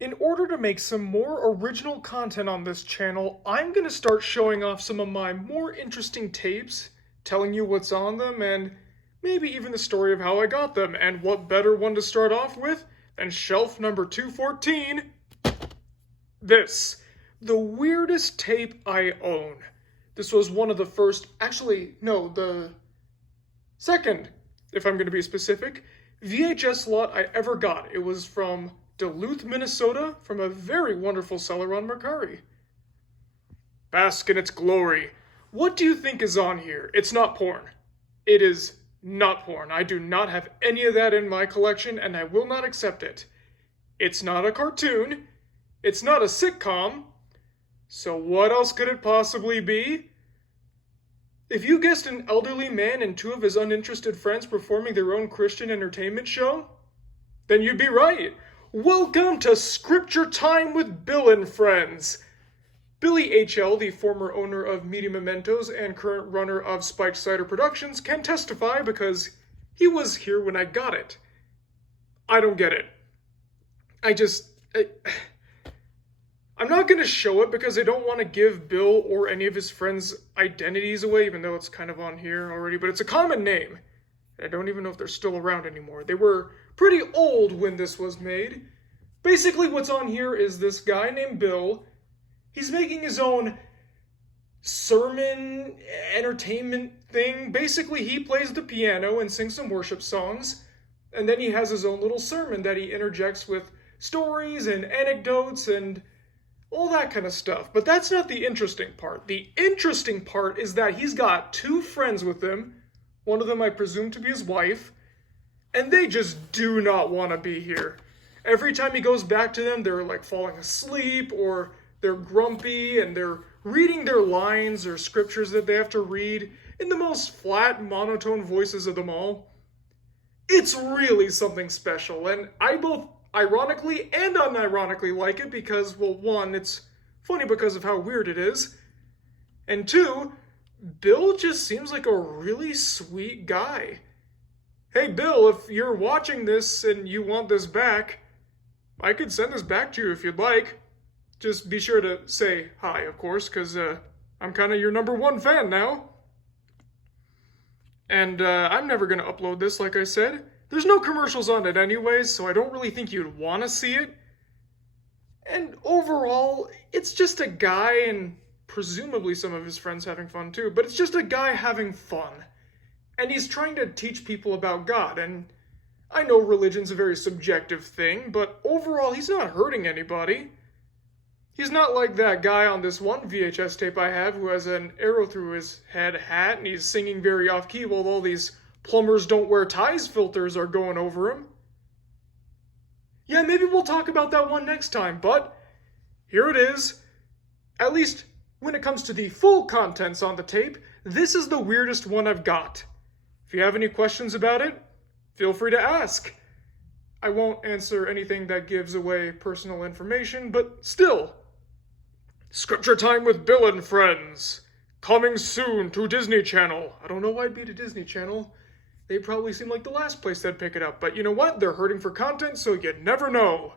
In order to make some more original content on this channel, I'm going to start showing off some of my more interesting tapes, telling you what's on them, and maybe even the story of how I got them. And what better one to start off with than shelf number 214, this, the weirdest tape I own. This was one of the first, actually, no, the second, if I'm going to be specific, VHS lot I ever got. It was from Duluth, Minnesota, from a very wonderful seller on Mercari. Bask in its glory. What do you think is on here? It's not porn. It is not porn. I do not have any of that in my collection, and I will not accept it. It's not a cartoon. It's not a sitcom. So what else could it possibly be? If you guessed an elderly man and two of his uninterested friends performing their own Christian entertainment show, then you'd be right. Welcome to Scripture Time with Bill and Friends. Billy H.L., the former owner of Media Mementos and current runner of Spiked Cider Productions, can testify because he was here when I got it. I don't get it. I'm not going to show it because I don't want to give Bill or any of his friends' identities away, even though it's kind of on here already, but it's a common name. I don't even know if they're still around anymore. They were pretty old when this was made. Basically, what's on here is this guy named Bill. He's making his own sermon entertainment thing. Basically, he plays the piano and sings some worship songs, and then he has his own little sermon that he interjects with stories and anecdotes and all that kind of stuff. But that's not the interesting part. The interesting part is that he's got two friends with him. One of them I presume to be his wife, and they just do not want to be here. Every time he goes back to them, they're like falling asleep, or they're grumpy, and they're reading their lines or scriptures that they have to read in the most flat, monotone voices of them all. It's really something special, and I both ironically and unironically like it because, well, one, it's funny because of how weird it is, and two, Bill just seems like a really sweet guy. Hey, Bill, if you're watching this and you want this back, I could send this back to you if you'd like. Just be sure to say hi, of course, because I'm kind of your #1 fan now. And I'm never going to upload this, like I said. There's no commercials on it anyways, so I don't really think you'd want to see it. And overall, it's just a guy and presumably some of his friends having fun too, but it's just a guy having fun. And he's trying to teach people about God, and I know religion's a very subjective thing, but overall he's not hurting anybody. He's not like that guy on this one VHS tape I have who has an arrow through his head hat and he's singing very off-key while all these plumbers don't wear ties filters are going over him. Yeah, maybe we'll talk about that one next time, but here it is. At least when it comes to the full contents on the tape, this is the weirdest one I've got. If you have any questions about it, feel free to ask. I won't answer anything that gives away personal information, but still. Scripture Time with Bill and Friends. Coming soon to Disney Channel. I don't know why it'd be to Disney Channel. They probably seem like the last place they'd pick it up, but you know what? They're hurting for content, so you never know.